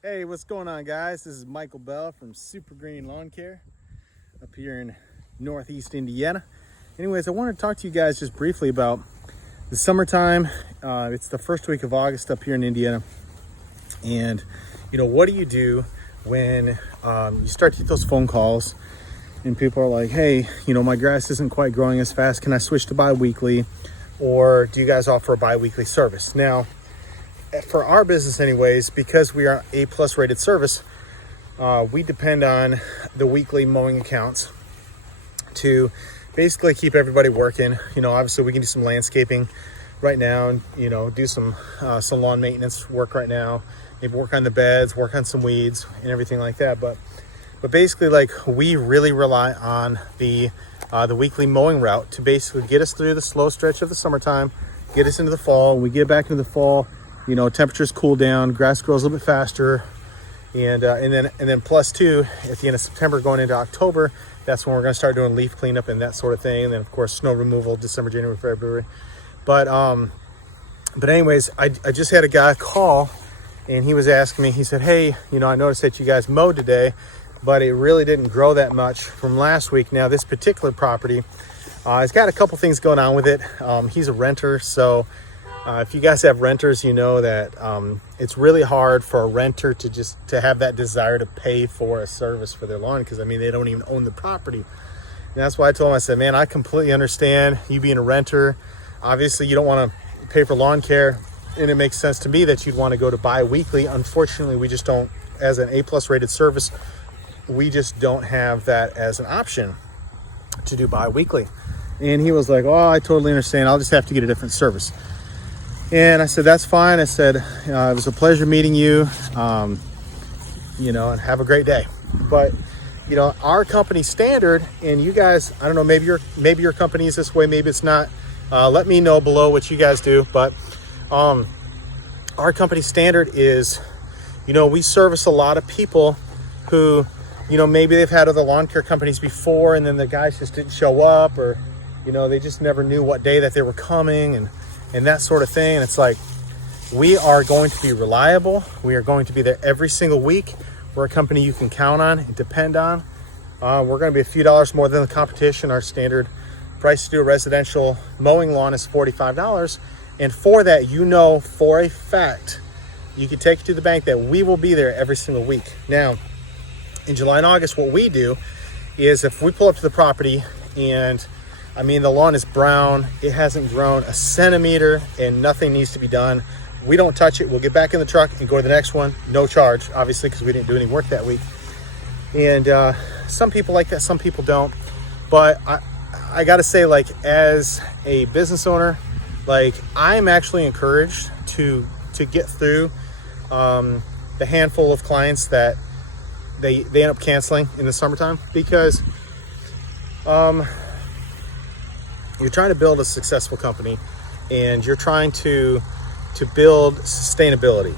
Hey, what's going on, guys? This is Michael Bell from Super Green Lawn Care up here in Northeast Indiana. Anyways, I want to talk to you guys just briefly about the summertime. It's the first week of August up here in Indiana. And, what do you do when you start to get those phone calls and people are like, hey, my grass isn't quite growing as fast. Can I switch to bi-weekly? Or do you guys offer a bi-weekly service? Now, for our business anyways, because we are A+ rated service, we depend on the weekly mowing accounts to basically keep everybody working. Obviously we can do some landscaping right now and, do some lawn maintenance work right now, maybe work on the beds, work on some weeds and everything like that. But basically, we really rely on the weekly mowing route to basically get us through the slow stretch of the summertime, get us into the fall. When we get back into the fall, temperatures cool down, grass grows a little bit faster, and then plus two, at the end of September going into October, that's when we're going to start doing leaf cleanup and that sort of thing. And then of course snow removal December, January, February. But anyways, I just had a guy call and he was asking me, he said, hey, I noticed that you guys mowed today, but it really didn't grow that much from last week. Now this particular property, it's got a couple things going on with it. He's a renter, so if you guys have renters, you know that it's really hard for a renter to have that desire to pay for a service for their lawn, because they don't even own the property. And that's why I told him, I said, man, I completely understand you being a renter. Obviously you don't want to pay for lawn care, and it makes sense to me that you'd want to go to bi-weekly. Unfortunately, we just don't, as an A+ rated service, we just don't have that as an option to do bi-weekly. And he was like, oh, I totally understand, I'll just have to get a different service. And I said, that's fine. I said, it was a pleasure meeting you, and have a great day. But, our company standard, and you guys, I don't know, maybe your company is this way, maybe it's not. Let me know below what you guys do. But our company standard is, we service a lot of people who, maybe they've had other lawn care companies before, and then the guys just didn't show up, or, they just never knew what day that they were coming, and that sort of thing. And it's like, we are going to be reliable. We are going to be there every single week. We're a company you can count on and depend on. We're going to be a few dollars more than the competition. Our standard price to do a residential mowing lawn is $45. And for that, for a fact, you can take it to the bank that we will be there every single week. Now, in July and August, what we do is if we pull up to the property and the lawn is brown, it hasn't grown a centimeter, and nothing needs to be done, we don't touch it. We'll get back in the truck and go to the next one, no charge, obviously, because we didn't do any work that week. And some people like that, some people don't. But I gotta say, as a business owner, I'm actually encouraged to get through the handful of clients that they end up canceling in the summertime, because you're trying to build a successful company, and you're trying to build sustainability,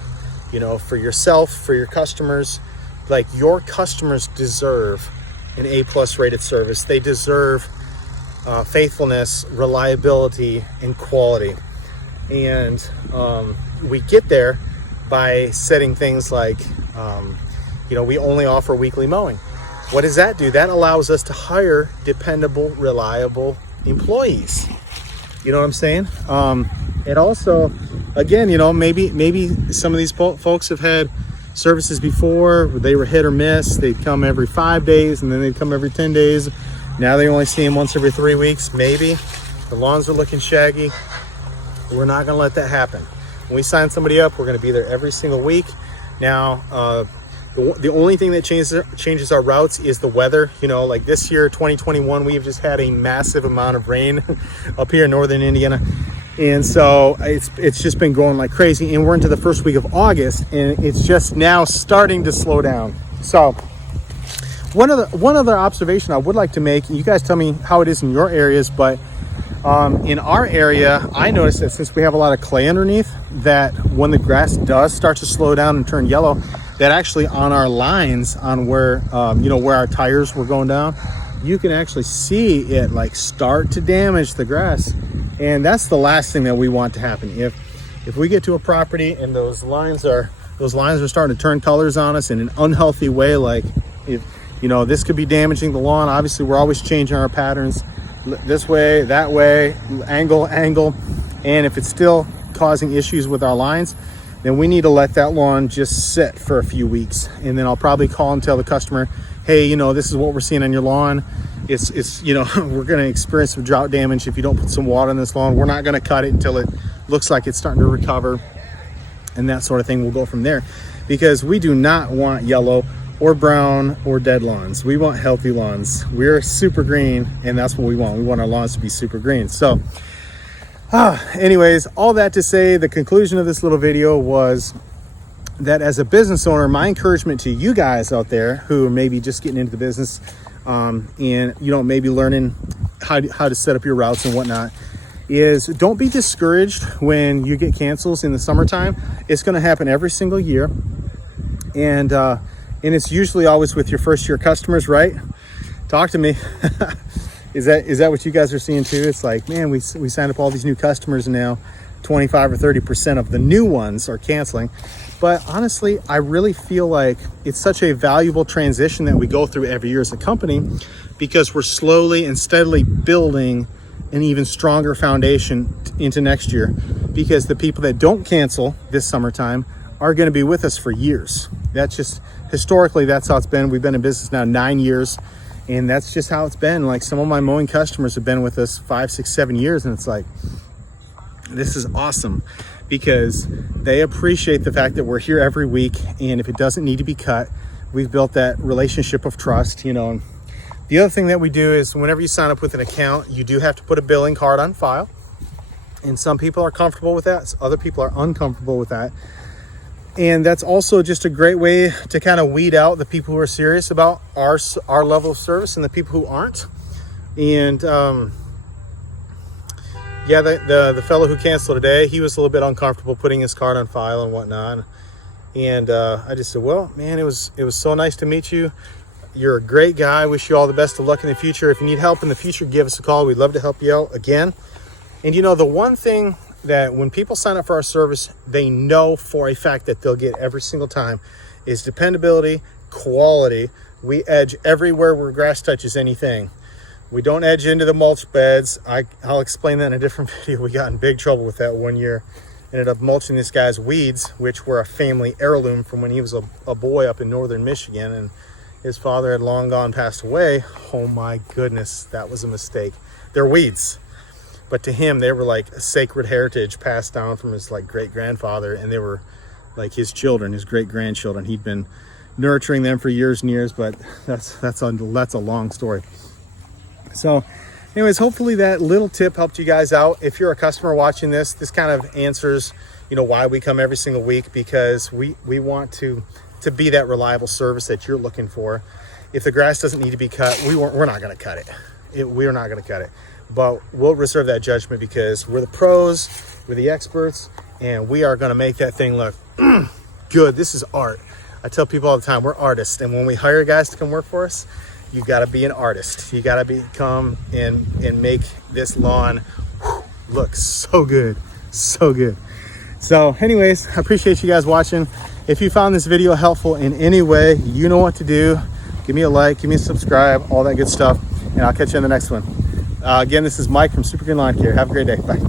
for yourself, for your customers. Your customers deserve an A+ rated service. They deserve faithfulness, reliability, and quality. And we get there by setting things like, we only offer weekly mowing. What does that do? That allows us to hire dependable, reliable employees. You know what I'm saying? It also, again, maybe some of these folks have had services before where they were hit or miss. They'd come every 5 days, and then they'd come every 10 days. Now they only see them once every 3 weeks. Maybe the lawns are looking shaggy. We're not going to let that happen. When we sign somebody up, we're going to be there every single week. Now, the only thing that changes our routes is the weather. This year, 2021, we've just had a massive amount of rain up here in northern Indiana. And so it's just been growing like crazy. And we're into the first week of August, and it's just now starting to slow down. So one other observation I would like to make, you guys tell me how it is in your areas, but in our area, I noticed that since we have a lot of clay underneath, that when the grass does start to slow down and turn yellow, that actually on our lines, on where where our tires were going down, you can actually see it start to damage the grass. And that's the last thing that we want to happen. If we get to a property and those lines are those lines are starting to turn colors on us in an unhealthy way. Like, if you know, this could be damaging the lawn. Obviously, we're always changing our patterns this way, that way, angle. And if it's still causing issues with our lines, then we need to let that lawn just sit for a few weeks. And then I'll probably call and tell the customer, hey, you know, this is what we're seeing on your lawn. It's you know, we're going to experience some drought damage if you don't put some water on this lawn. We're not going to cut it until it looks like it's starting to recover, and that sort of thing. We'll go from there, because we do not want yellow or brown or dead lawns. We want healthy lawns. We're super green, and that's what we want. We want our lawns to be super green. So anyways, all that to say, the conclusion of this little video was that as a business owner, my encouragement to you guys out there who are maybe just getting into the business, and you know, maybe learning how to set up your routes and whatnot, is don't be discouraged when you get cancels in the summertime. It's going to happen every single year, and it's usually always with your first year customers, right? Talk to me. Is that what you guys are seeing too? It's like, man, we signed up all these new customers, and now 25 or 30% of the new ones are canceling. But honestly, I really feel like it's such a valuable transition that we go through every year as a company, because we're slowly and steadily building an even stronger foundation into next year, because the people that don't cancel this summertime are going to be with us for years. That's just, historically, that's how it's been. We've been in business now 9 years, and that's just how it's been. Like, some of my mowing customers have been with us 5, 6, 7 years, and it's like, this is awesome, because they appreciate the fact that we're here every week, and if it doesn't need to be cut, we've built that relationship of trust, you know. And the other thing that we do is, whenever you sign up with an account, you do have to put a billing card on file, and some people are comfortable with that, other people are uncomfortable with that. And that's also just a great way to kind of weed out the people who are serious about our level of service and the people who aren't. And yeah, the fellow who canceled today, he was a little bit uncomfortable putting his card on file and whatnot. And I just said, well, man, it was so nice to meet you. You're a great guy. I wish you all the best of luck in the future. If you need help in the future, give us a call. We'd love to help you out again. And you know, the one thing that when people sign up for our service, they know for a fact that they'll get every single time is dependability, quality. We edge everywhere where grass touches anything. We don't edge into the mulch beds. I'll explain that in a different video. We got in big trouble with that one year. Ended up mulching this guy's weeds, which were a family heirloom from when he was a boy up in northern Michigan, and his father had long gone passed away. Oh my goodness, that was a mistake. They're weeds, but to him, they were like a sacred heritage passed down from his like great-grandfather, and they were like his children, his great-grandchildren. He'd been nurturing them for years and years, but that's a long story. So anyways, hopefully that little tip helped you guys out. If you're a customer watching this kind of answers, you know, why we come every single week, because we want to be that reliable service that you're looking for. If the grass doesn't need to be cut, we're not going to cut it. We're not going to cut it. But we'll reserve that judgment, because we're the pros, we're the experts, and we are going to make that thing look good. This is art. I tell people all the time, we're artists. And when we hire guys to come work for us, you got to be an artist. You got to come and make this lawn look so good, so good. So anyways, I appreciate you guys watching. If you found this video helpful in any way, you know what to do. Give me a like, give me a subscribe, all that good stuff, and I'll catch you in the next one. Again, this is Mike from Super Green Lawn Care. Have a great day. Bye.